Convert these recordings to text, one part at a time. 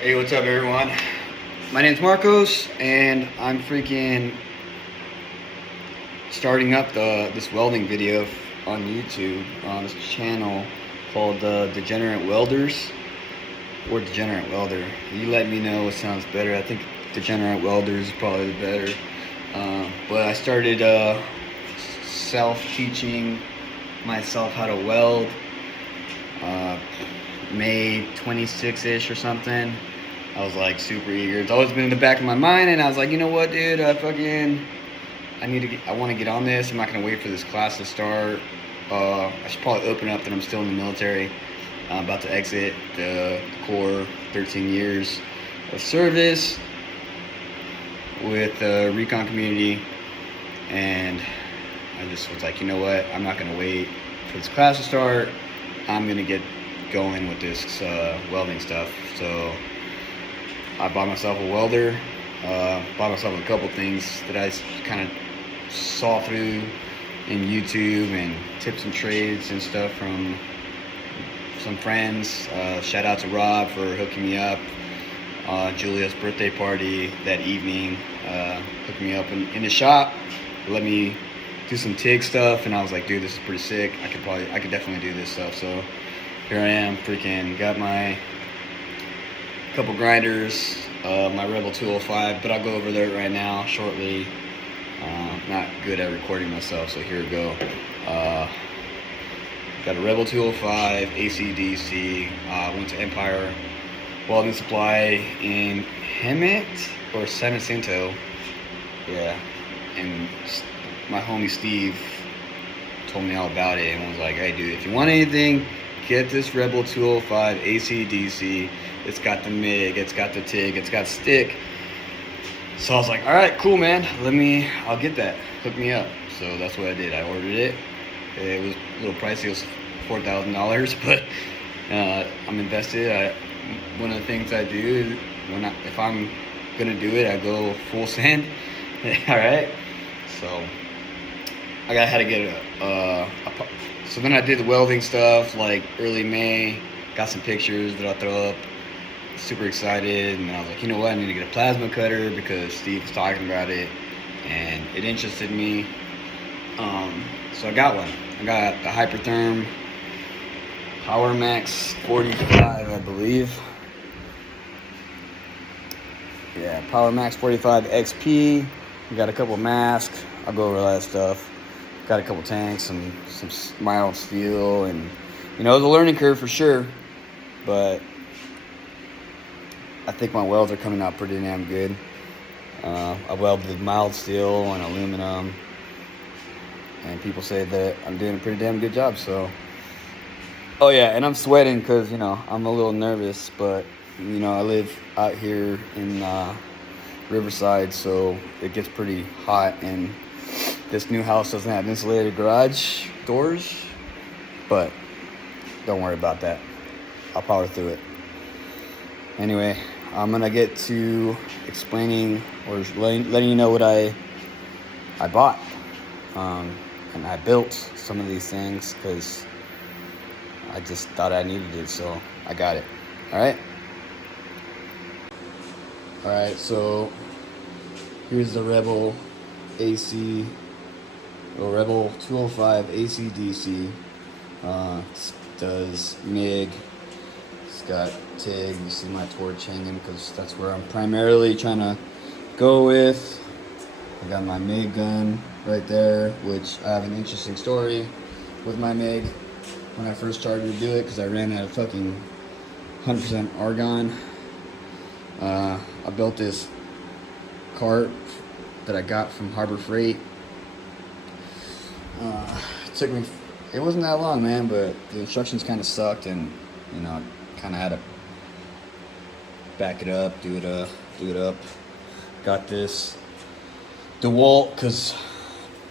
Hey, what's up everyone? My name's Marcos and I'm freaking starting up this welding video on YouTube on this channel called DegenerateWelderZ or Degenerate Welder. You let me know what sounds better. I think DegenerateWelderZ is probably the better. But I started self-teaching myself how to weld May 26-ish or something. I was like super eager. It's always been in the back of my mind, and I was like, you know what, dude, I want to get on this. I'm not gonna wait for this class to start. I should probably open up that I'm still in the military. I'm about to exit the Corps, 13 years of service with the recon community, and I just was like, you know what, I'm not gonna wait for this class to start. I'm gonna get going with this welding stuff. So I bought myself a welder, bought myself a couple things that I kind of saw through in YouTube and tips and trades and stuff from some friends. Shout out to Rob for hooking me up. Julia's birthday party that evening, hooked me up in the shop, let me do some TIG stuff, and I was like, dude, this is pretty sick. I could definitely do this stuff. So here I am, freaking got my couple grinders, my Rebel 205, but I'll go over there right now shortly. Not good at recording myself, so here we go. Got a Rebel 205 AC/DC. Went to Empire Welding Supply in Hemet or San Jacinto. Yeah, and my homie Steve told me all about it and was like, hey dude, if you want anything, get this Rebel 205 AC/DC. It's got the MIG, it's got the TIG, it's got stick. So I was like, all right, cool, man. I'll get that. Hook me up. So that's what I did. I ordered it. It was a little pricey. It was $4,000, but I'm invested. One of the things I do is if I'm gonna do it, I go full send. All right. So I had to get so then I did the welding stuff like early May. Got some pictures that I'll throw up. Super excited, and then I was like, you know what, I need to get a plasma cutter because Steve was talking about it and it interested me. So I got one. I got the Hypertherm Power Max 45, I believe. Yeah, Power Max 45 XP. We got a couple masks. I'll go over all that stuff. Got a couple tanks, some mild steel, and you know, it was a learning curve for sure, but I think my welds are coming out pretty damn good. I welded mild steel and aluminum, and people say that I'm doing a pretty damn good job. So, oh yeah, and I'm sweating because, you know, I'm a little nervous, but you know, I live out here in Riverside, so it gets pretty hot, and this new house doesn't have insulated garage doors, but don't worry about that. I'll power through it. Anyway, I'm gonna get to explaining or letting you know what I bought, and I built some of these things because I just thought I needed it, so I got it. All right, so here's the Rebel Rebel 205 AC/DC. Does MIG. It's got TIG. You see my torch hanging because that's where I'm primarily trying to go with. I got my MIG gun right there, which I have an interesting story with my MIG when I first started to do it because I ran out of fucking 100% argon. I built this cart that I got from Harbor Freight. It wasn't that long, man, but the instructions kind of sucked, and you know, kind of had to back it up, do it up. Got this DeWalt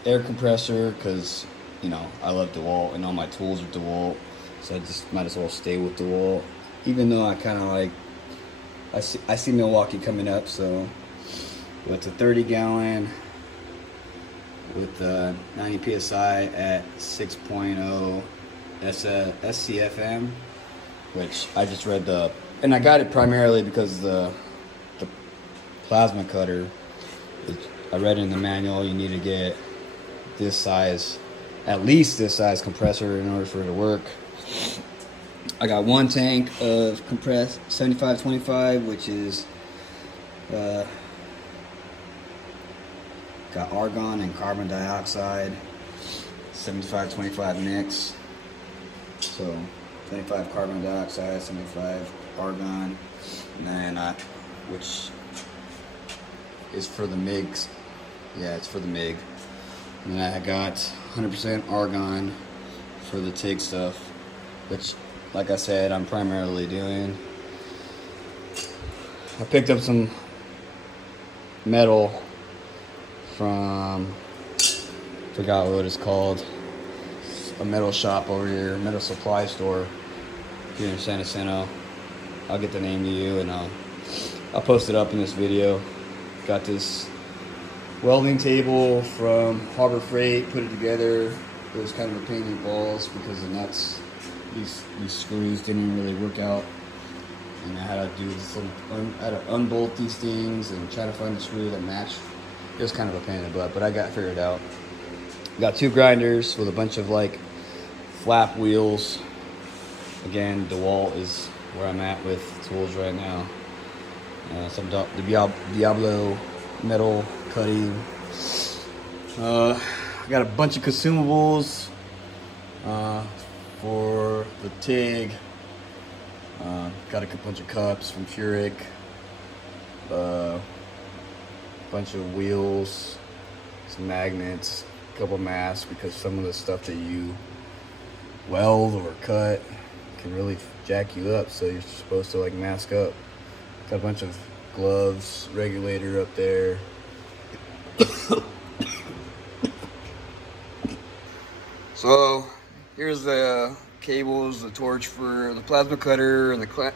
air compressor, because you know, I love DeWalt and all my tools are DeWalt, so I just might as well stay with DeWalt, even though I kind of like, I see Milwaukee coming up. So it's a 30-gallon with 90 psi at 6.0 SCFM, which I just read the And I got it primarily because the plasma cutter, I read in the manual you need to get this size, at least this size compressor in order for it to work. I got one tank of compressed 75-25, which is got argon and carbon dioxide, 75-25 mix. So 25 carbon dioxide, 75 argon, and then which is for the MIGs. Yeah, it's for the MIG. And then I got 100% argon for the TIG stuff, which, like I said, I'm primarily doing. I picked up some metal from, forgot what it's called, a metal shop over here, metal supply store here in San Jacinto. I'll get the name to you and I'll post it up in this video. Got this welding table from Harbor Freight, put it together. It was kind of a pain in the balls because the nuts, these screws didn't really work out. And I had to do this little, I had to unbolt these things and try to find the screw that matched. It was kind of a pain in the butt, but I got it figured out. Got 2 grinders with a bunch of like flap wheels. Again, DeWalt is where I'm at with tools right now. Some Diablo metal cutting. I got a bunch of consumables for the TIG. Got a bunch of cups from Puric. Bunch of wheels, some magnets, a couple masks, because some of the stuff that you weld or cut can really jack you up, so you're supposed to like mask up. Got a bunch of gloves, regulator up there. So here's the cables, the torch for the plasma cutter, and the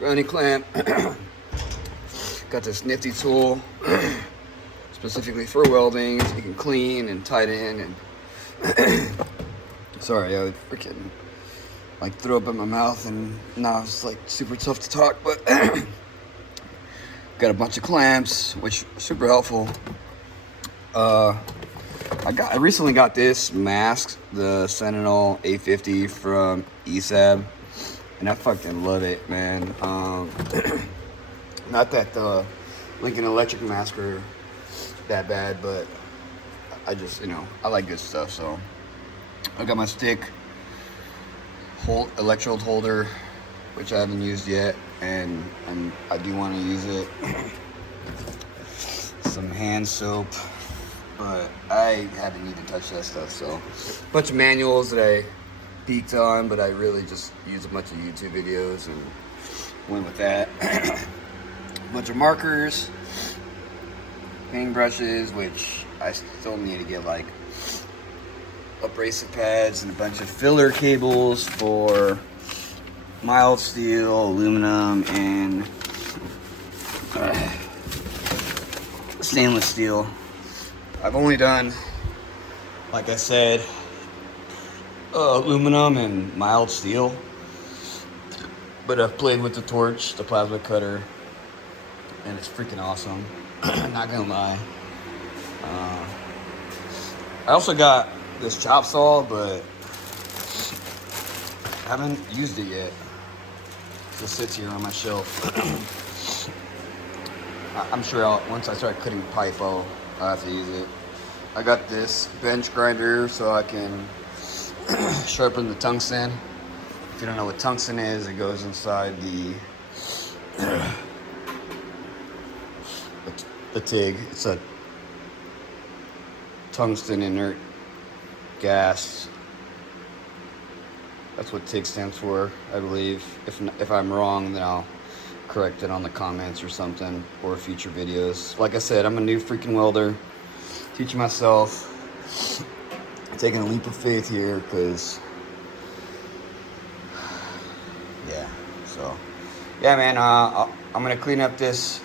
grinding clamp. Got this nifty tool specifically for welding, so you can clean and tighten and sorry, I would freaking like throw up in my mouth, and now it's like super tough to talk, but got a bunch of clamps, which are super helpful. I recently got this mask, the Sentinel 850 from ESAB, and I fucking love it, man. Not that the Lincoln Electric masks are that bad, but I just, I like good stuff. So I got my stick electrode holder, which I haven't used yet, and I do want to use it. Some hand soap, but I haven't need to touch that stuff. So a bunch of manuals that I peeked on, but I really just used a bunch of YouTube videos and went with that. A bunch of markers, paint brushes, which I still need to get like abrasive pads, and a bunch of filler cables for mild steel, aluminum, and stainless steel. I've only done, like I said, aluminum and mild steel, but I've played with the torch, the plasma cutter, and it's freaking awesome. Not gonna lie. I also got this chop saw, but I haven't used it yet. It just sits here on my shelf. I'm sure once I start cutting pipe, I'll have to use it. I got this bench grinder so I can sharpen the tungsten. If you don't know what tungsten is, it goes inside the TIG. It's a tungsten inert gas. That's what TIG stands for, I believe. If I'm wrong, then I'll correct it on the comments or something, or future videos. Like I said, I'm a new freaking welder, teaching myself, taking a leap of faith here, because yeah. So yeah, man, I'm gonna clean up this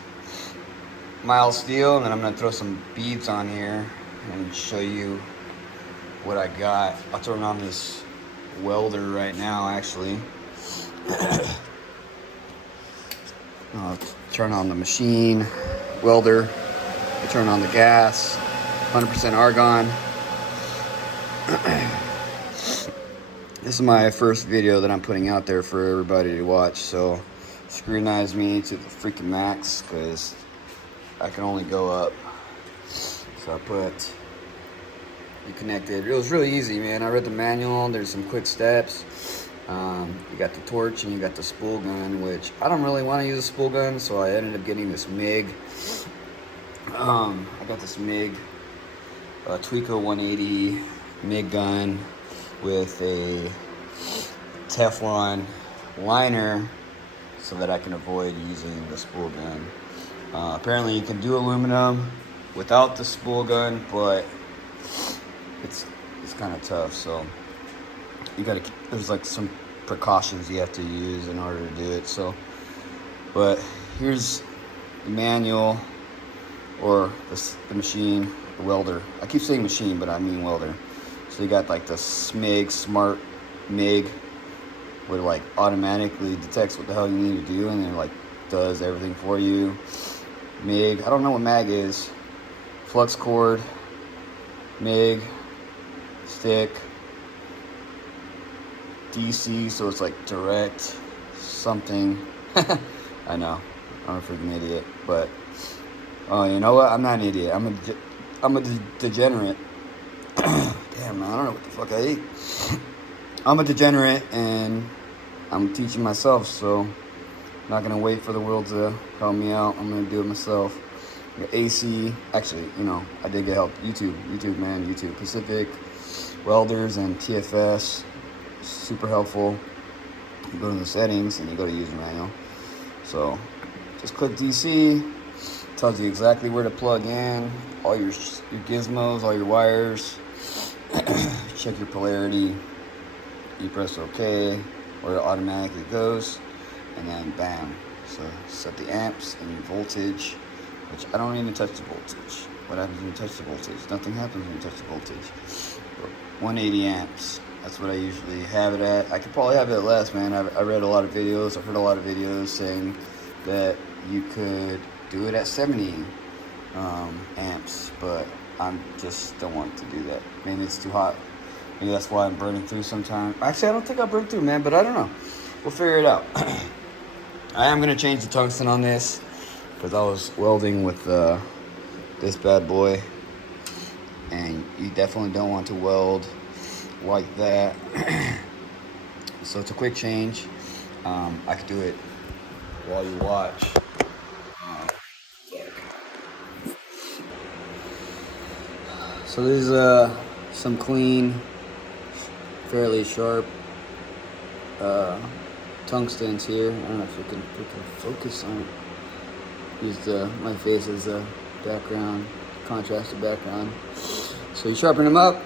mild steel, and then I'm gonna throw some beads on here and show you what I got. I'll turn on this welder right now, actually. Turn on the machine, welder, turn on the gas, 100% argon. This is my first video that I'm putting out there for everybody to watch, so scrutinize me to the freaking max, because I can only go up. So I put you connected. It was really easy, man. I read the manual. There's some quick steps. You got the torch and you got the spool gun, which I don't really want to use a spool gun, so I ended up getting this MIG. I got this MIG, Tweako 180 MIG gun with a Teflon liner so that I can avoid using the spool gun. Apparently you can do aluminum without the spool gun, but it's kind of tough, so you gotta, there's like some precautions you have to use in order to do it. So, but here's the manual, or the machine, the welder. I keep saying machine, but I mean welder. So you got like the SMIG, smart MIG, where it like automatically detects what the hell you need to do, and then like does everything for you. MIG, I don't know what MAG is. Flux cord, MIG, stick, DC, so it's like direct something. I know, I'm a freaking idiot, but you know what? I'm not an idiot. I'm a degenerate. Damn, man, I don't know what the fuck I ate. I'm a degenerate, and I'm teaching myself, so I'm not gonna wait for the world to help me out. I'm gonna do it myself. AC, actually, you know, I did get help. YouTube, man, YouTube. Pacific, Welders, and TFS, super helpful. You go to the settings, and you go to user manual. So, just click DC, tells you exactly where to plug in, all your gizmos, all your wires. Check your polarity. You press OK, where it automatically goes, and then bam. So set the amps and your voltage, which I don't even touch the voltage. What happens when you touch the voltage? Nothing happens when you touch the voltage. 180 amps. That's what I usually have it at. I could probably have it at less, man. I read a lot of videos. I've heard a lot of videos saying that you could do it at 70 amps, but I just don't want to do that. Maybe it's too hot. Maybe that's why I'm burning through sometimes. Actually, I don't think I'll burn through, man, but I don't know. We'll figure it out. I am going to change the tungsten on this, because I was welding with this bad boy, and you definitely don't want to weld like that. So it's a quick change. I could do it while you watch. So there's some clean, fairly sharp tungstens here. I don't know if we can focus on it. Use my face as a background, contrasted background. So you sharpen them up.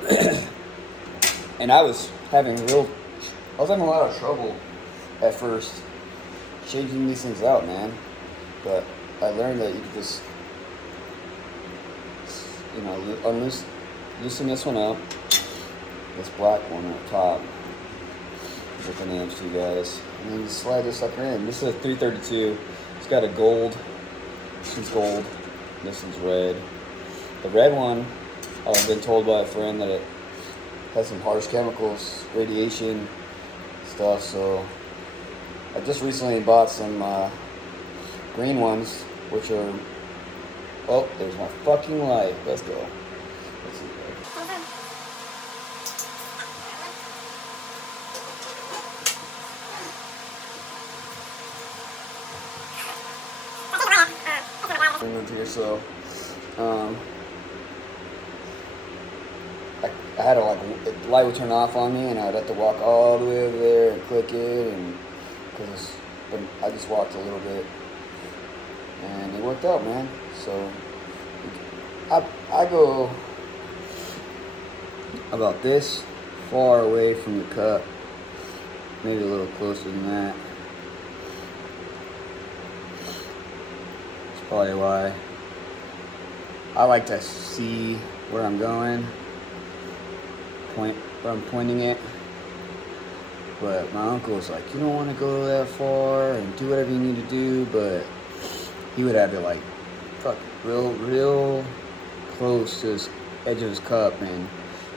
And I was having a lot of trouble at first changing these things out, man. But I learned that you could just, you know, loosen this one up. This black one at the top. With the names to you guys. And then you slide this sucker in. This is a 332. It's got a gold. This one's gold. This one's red. The red one, I've been told by a friend that it has some harsh chemicals, radiation stuff, so I just recently bought some green ones, which are, oh, there's my fucking light. Let's go. Let's see. Here, so I had to, like, the light would turn off on me, and I'd have to walk all the way over there and click it, and but I just walked a little bit, and it worked out, man. So I go about this far away from the cup, maybe a little closer than that. That's probably why I like to see where I'm going, where I'm pointing it. But my uncle was like, you don't want to go that far and do whatever you need to do, but he would have it like real close to his edge of his cup, and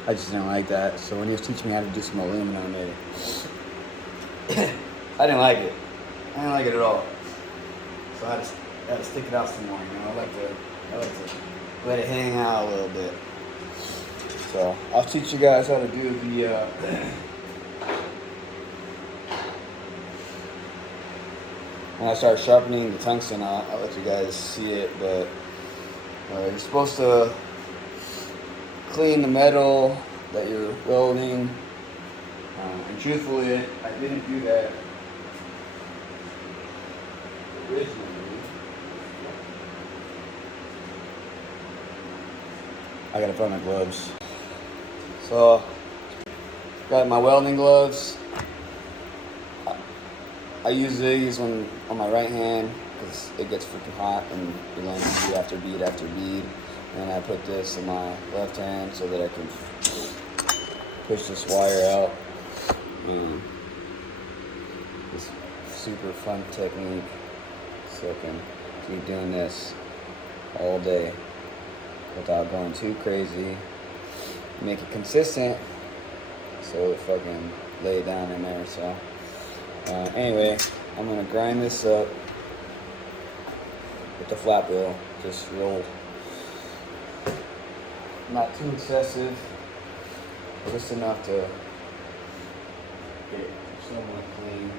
I just didn't like that. So when he was teaching me how to do some aluminum, I didn't like it. I didn't like it at all. So I had to stick it out some more. You know, I like to let it hang out a little bit. So I'll teach you guys how to do the. When I start sharpening the tungsten, I'll let you guys see it, but you're supposed to clean the metal that you're welding, and truthfully, I didn't do that originally. I gotta put on my gloves. So, got my welding gloves. I use these on my right hand because it gets freaking hot and you learn bead after bead after bead. And I put this in my left hand so that I can push this wire out. This super fun technique, so I can keep doing this all day without going too crazy. Make it consistent so it fucking lay down in there. So anyway, I'm gonna grind this up with the flat wheel, just real, not too excessive, just enough to get it somewhat clean.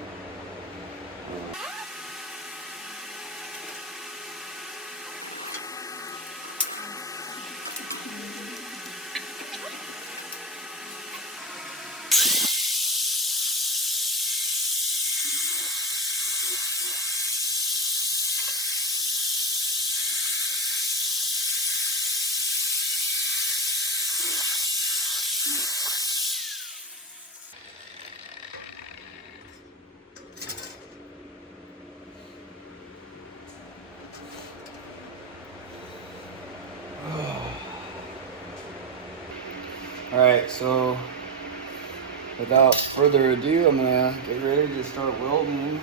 Alright, so without further ado, I'm gonna get ready to start welding.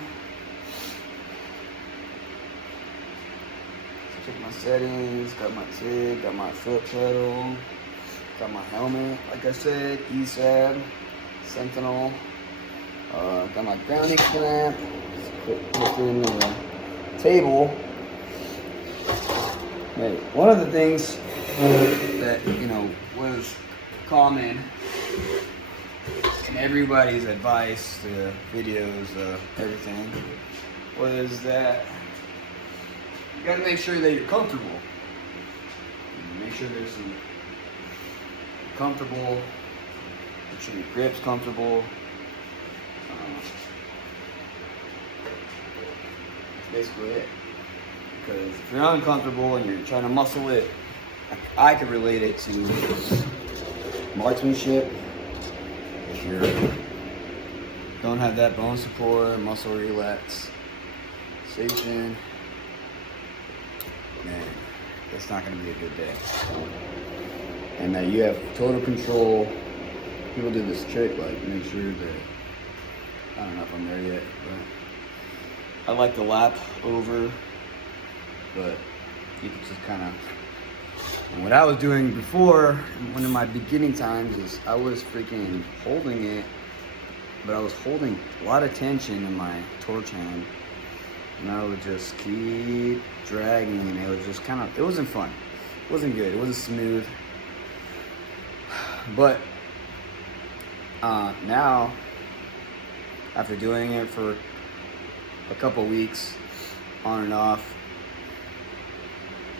Check my settings, got my TIG, got my foot pedal, got my helmet, like I said, ESAB, Sentinel, got my grounding clamp, put in the table. Hey, one of the things that, you know, was common in everybody's advice, the videos, everything, was that you gotta make sure that you're comfortable. Make sure there's some comfortable, make sure your grip's comfortable. That's basically it. Because if you're uncomfortable and you're trying to muscle it, I could relate it to marksmanship. If you don't have that bone support, muscle relaxation, man, it's not going to be a good day. And that you have total control. People do this trick, like make sure that, I don't know if I'm there yet, but I like to lap over, but you can just kind of. And what I was doing before, one of my beginning times, is I was freaking holding it, but I was holding a lot of tension in my torch hand, and I would just keep dragging, and it was just kind of, it wasn't fun. It wasn't good. It wasn't smooth. But now, after doing it for a couple weeks, on and off,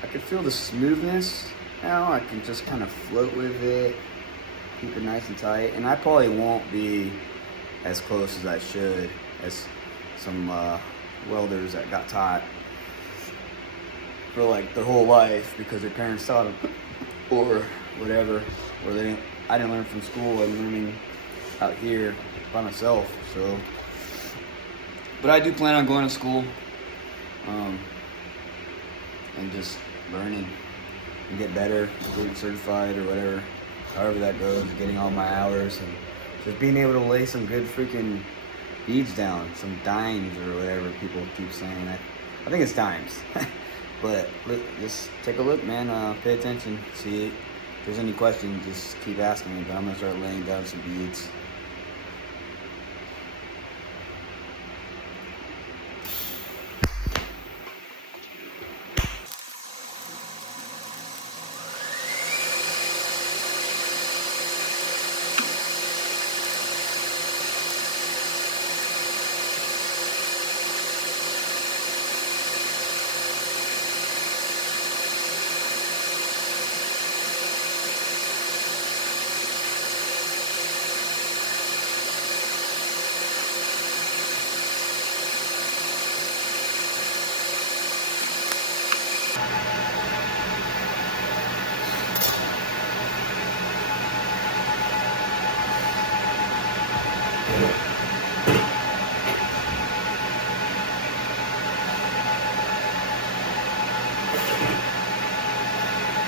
I can feel the smoothness now. I can just kind of float with it, keep it nice and tight. And I probably won't be as close as I should as some welders that got taught for like their whole life because their parents taught them or whatever, or I didn't learn from school. I'm learning out here by myself. So, but I do plan on going to school and just learning and get better, getting certified or whatever, however that goes, getting all my hours and Just being able to lay some good freaking beads down, some dimes or whatever people keep saying. I think it's dimes. But look, just take a look, man. Pay attention. See if there's any questions, just keep asking me. But I'm gonna start laying down some beads.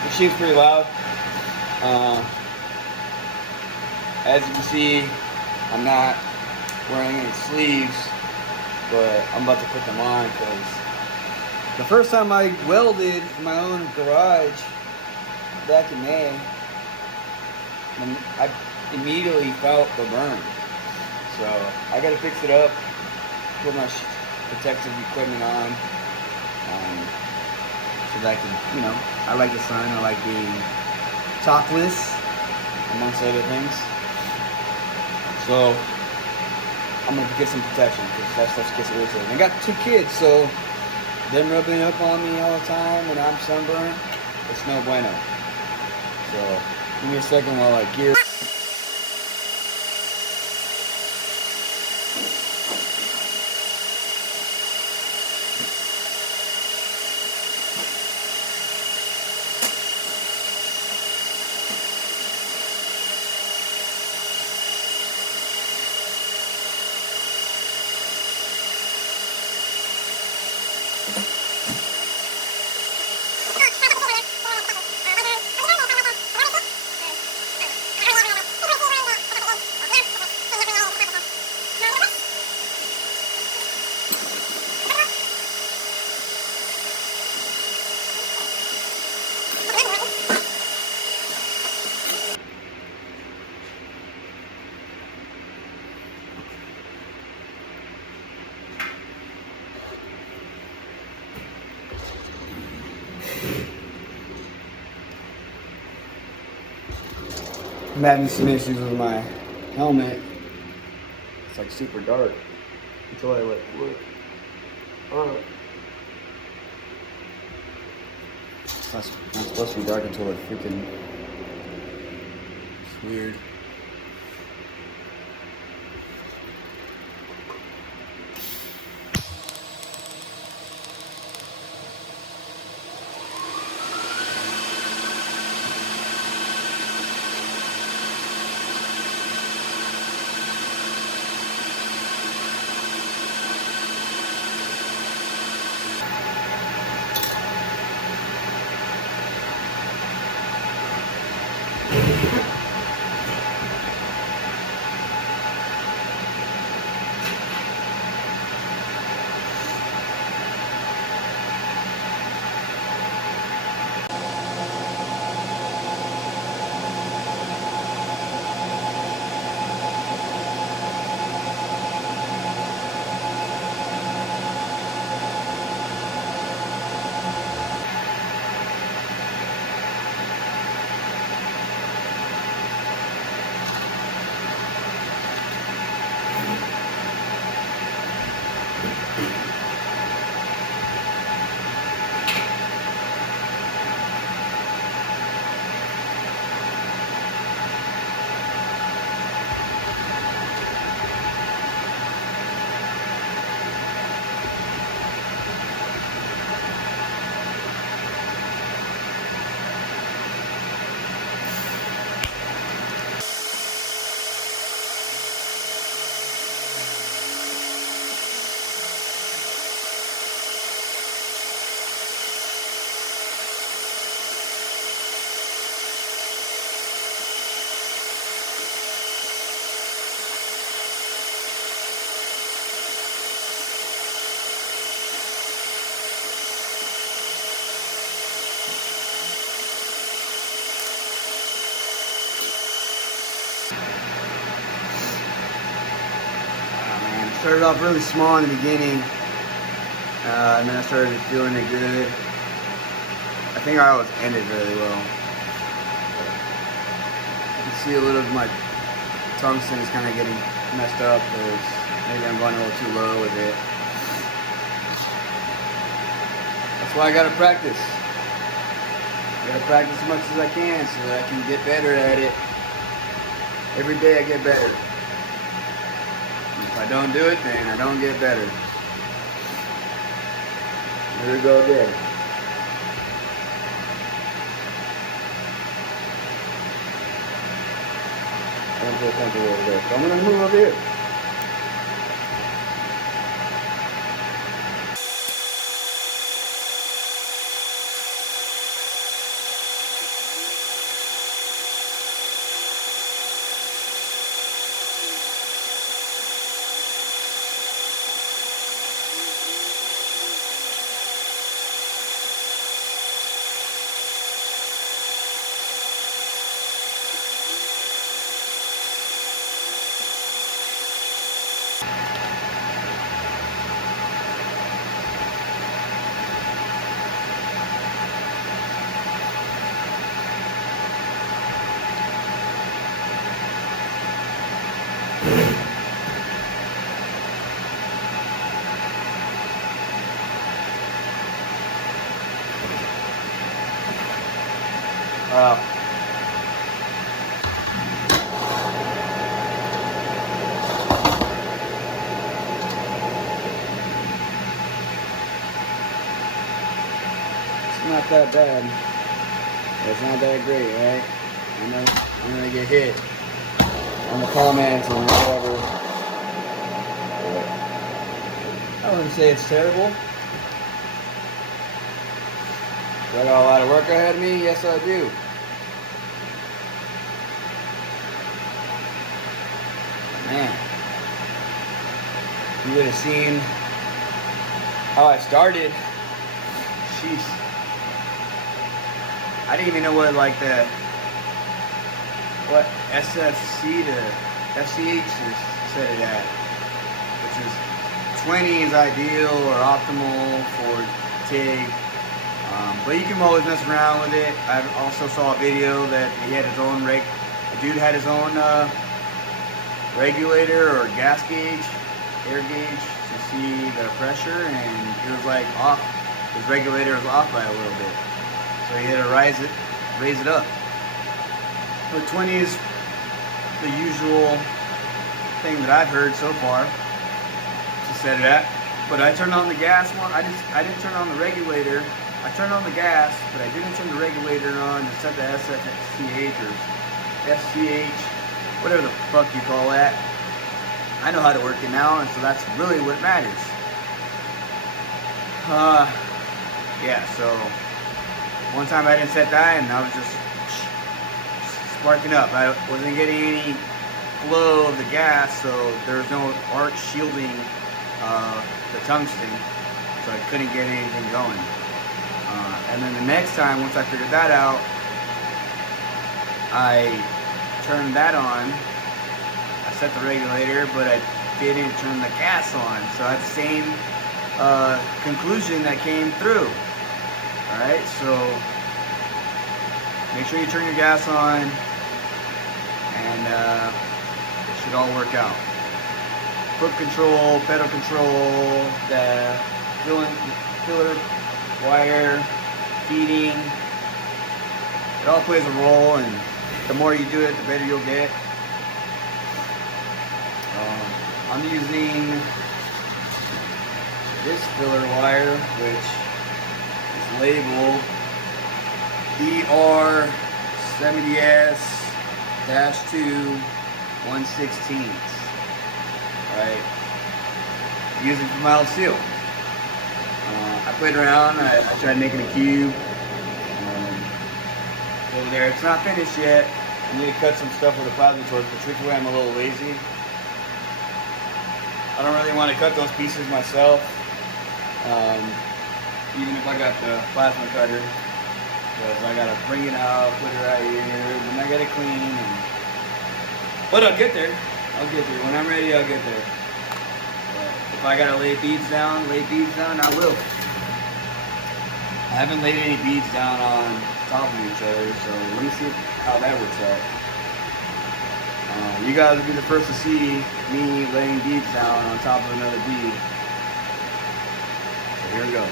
Machine's pretty loud. As you can see, I'm not wearing any sleeves, but I'm about to put them on because the first time I welded in my own garage back in May, I immediately felt the burn. So I gotta fix it up, put my protective equipment on, so that I can, you know, I like the sun, I like being topless, amongst other things. So I'm gonna get some protection because that stuff gets irritating. I got 2 kids, so them rubbing up on me all the time and I'm sunburned, it's no bueno. So give me a second while I gear. I'm having some issues with my helmet. It's like super dark until I like look. Oh. It's not supposed to be dark until it freaking. It's weird. Started off really small in the beginning, and then I started feeling it good. I think I always ended really well. You can see a little of my tungsten is kind of getting messed up because maybe I'm going a little too low with it. That's why I gotta practice. I gotta practice as much as I can so that I can get better at it. Every day I get better. If I don't do it, then I don't get better. Here we go again. I don't feel comfortable over there, so I'm gonna move over here. Wow. It's not that bad. It's not that great, right? I know I'm gonna get hit on the comments or whatever. I wouldn't say it's terrible. Do I got a lot of work ahead of me? Yes, I do. Man, you would have seen how I started. Jeez. I didn't even know what what SFC to FCH is set it at, which is 20 is ideal or optimal for TIG. But you can always mess around with it. I also saw a video that he had his own the dude had his own regulator or gas gauge, air gauge to see the pressure, and it was like off. His regulator was off by a little bit, so he had to raise it up. But 20 is the usual thing that I've heard so far to set it at. But I turned on the gas one. I didn't turn on the regulator. I turned on the gas, but I didn't turn the regulator on to set the SFCH or FCH, whatever the fuck you call that. I know how to work it now, and so that's really what matters. Yeah, so one time I didn't set that, and I was just sparking up. I wasn't getting any flow of the gas, so there was no arc shielding the tungsten, so I couldn't get anything going. And then the next time, once I figured that out, I turned that on. I set the regulator, but I didn't turn the gas on. So I had the same conclusion that came through. Alright, so make sure you turn your gas on, and it should all work out. Foot control, pedal control, the filler wire, heating, it all plays a role, and the more you do it, the better you'll get. I'm using this filler wire, which is labeled DR70S-2 1/16. Right? Use it for mild steel. I played around. I tried making a cube. Over there, it's not finished yet. I need to cut some stuff with a plasma torch, but truthfully, I'm a little lazy. I don't really want to cut those pieces myself, even if I got the plasma cutter, because I gotta bring it out, put it right here, then I gotta clean. But I'll get there. I'll get there. When I'm ready, I'll get there. If I gotta lay beads down, I will. I haven't laid any beads down on top of each other, so let me see how that works out. You guys will be the first to see me laying beads down on top of another bead. So here we go.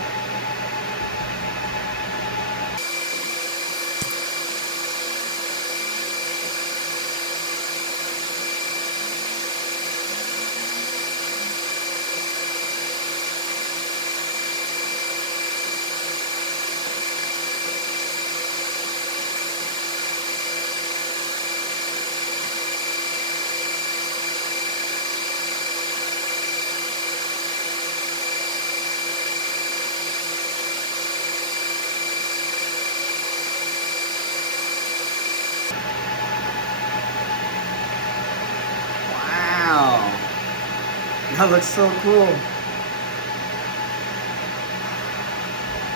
That looks so cool.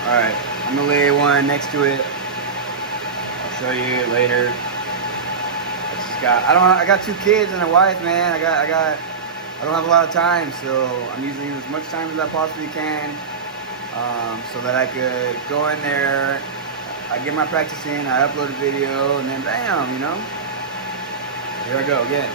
Alright, I'm gonna lay one next to it. I'll show you later. I got 2 kids and a wife, man. I don't have a lot of time, so I'm using as much time as I possibly can, so that I could go in there, I get my practice in, I upload a video, and then bam, you know? Here I go again.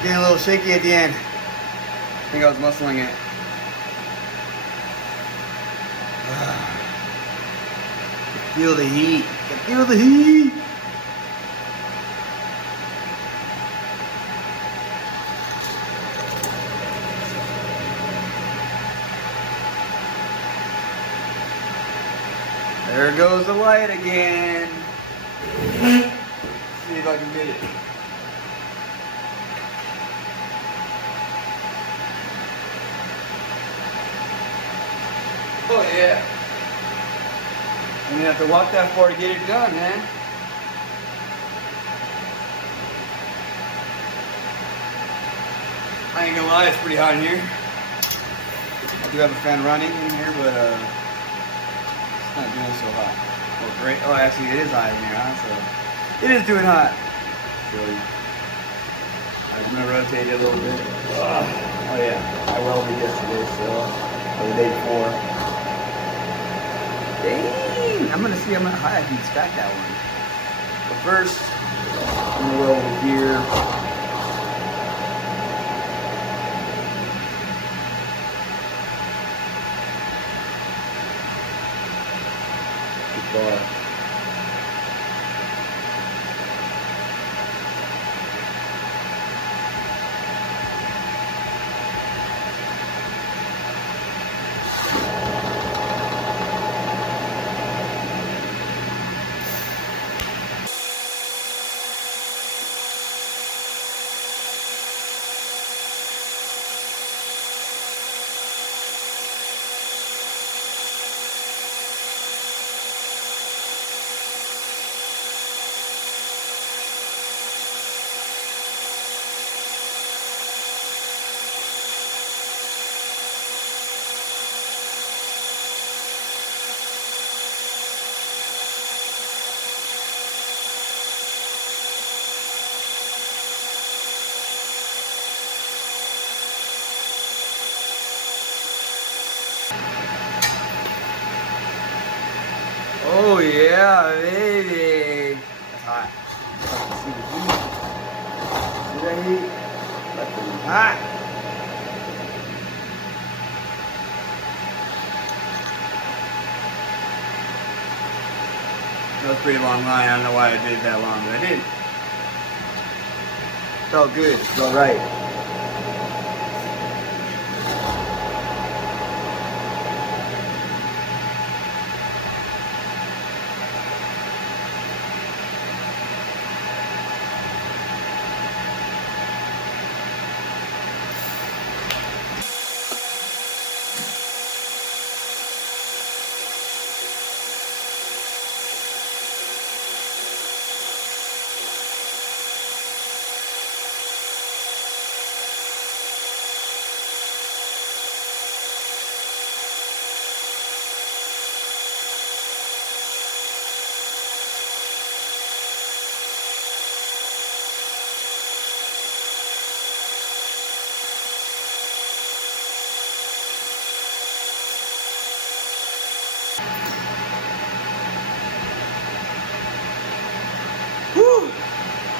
Getting a little shaky at the end. I think I was muscling it. Feel the heat. I can feel the heat. There goes the light again. See if I can get it. Oh yeah. I'm gonna have to walk that far to get it done, man. I ain't gonna lie, it's pretty hot in here. I do have a fan running in here, but it's not doing so hot. Oh great. Oh, actually it is hot in here, huh? So it is doing hot. So I'm gonna rotate it a little bit. Oh yeah. I welded yesterday, so or the day before. Dang! I'm gonna see how high I can stack that one. But first, I'm gonna weld it here. Good bar. Oh yeah, baby. That's hot. See the heat? See that heat? That's hot. That was a pretty long line. I don't know why I did that long, but I did. Felt good. Felt right.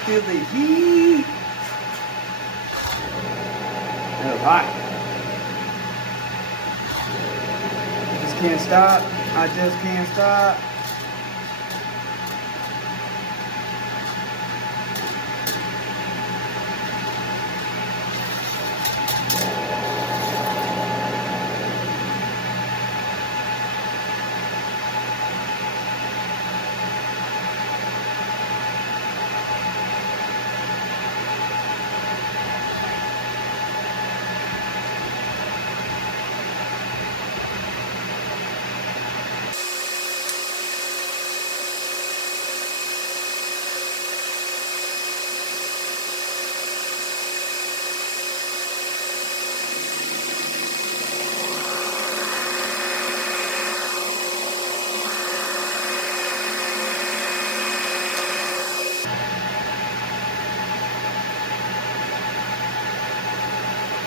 feel the heat. That was hot. I just can't stop. I just can't stop.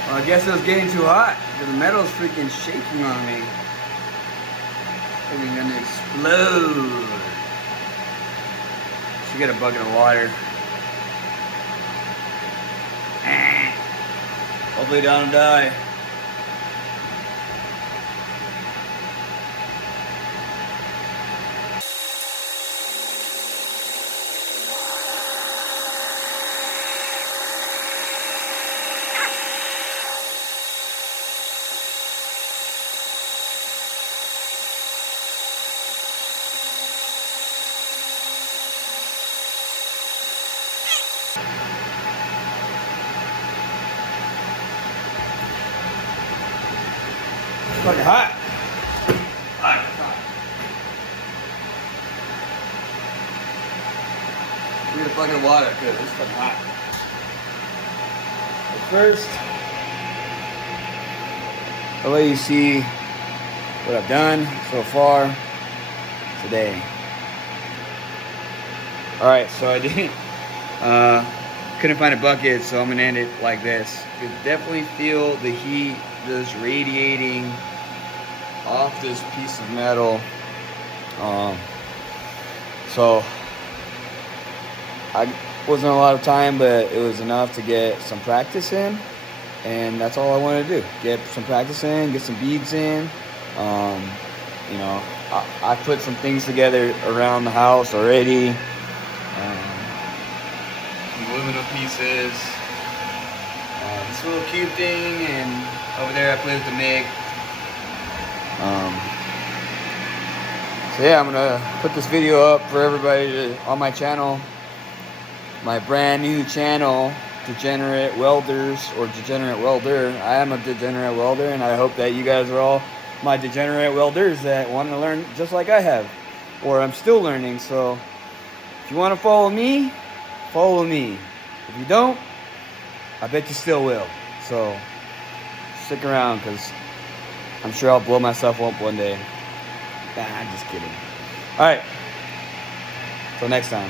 Well, I guess it was getting too hot because the metal's freaking shaking on me. It's gonna explode. Should get a bucket of water. Hopefully it don't die. It's fucking hot. Hot. We need a bucket of water because it's fucking hot. But first, I'll let you see what I've done so far today. Alright, so I didn't couldn't find a bucket, so I'm gonna end it like this. You can definitely feel the heat just radiating off this piece of metal. So I wasn't a lot of time, but it was enough to get some practice in, and that's all I wanted to do. Get some practice in, get some beads in. You know, I put some things together around the house already. Some aluminum pieces. This little cube thing, and over there I played with the MIG. So yeah, I'm gonna put this video up for everybody on my channel, my brand new channel, Degenerate Welders or Degenerate Welder. I am a degenerate welder, and I hope that you guys are all my degenerate welders that want to learn just like I have, or I'm still learning. So if you want to follow me, follow me. If you don't, I bet you still will. So stick around, because I'm sure I'll blow myself up one day. Nah, I'm just kidding. Alright, till next time.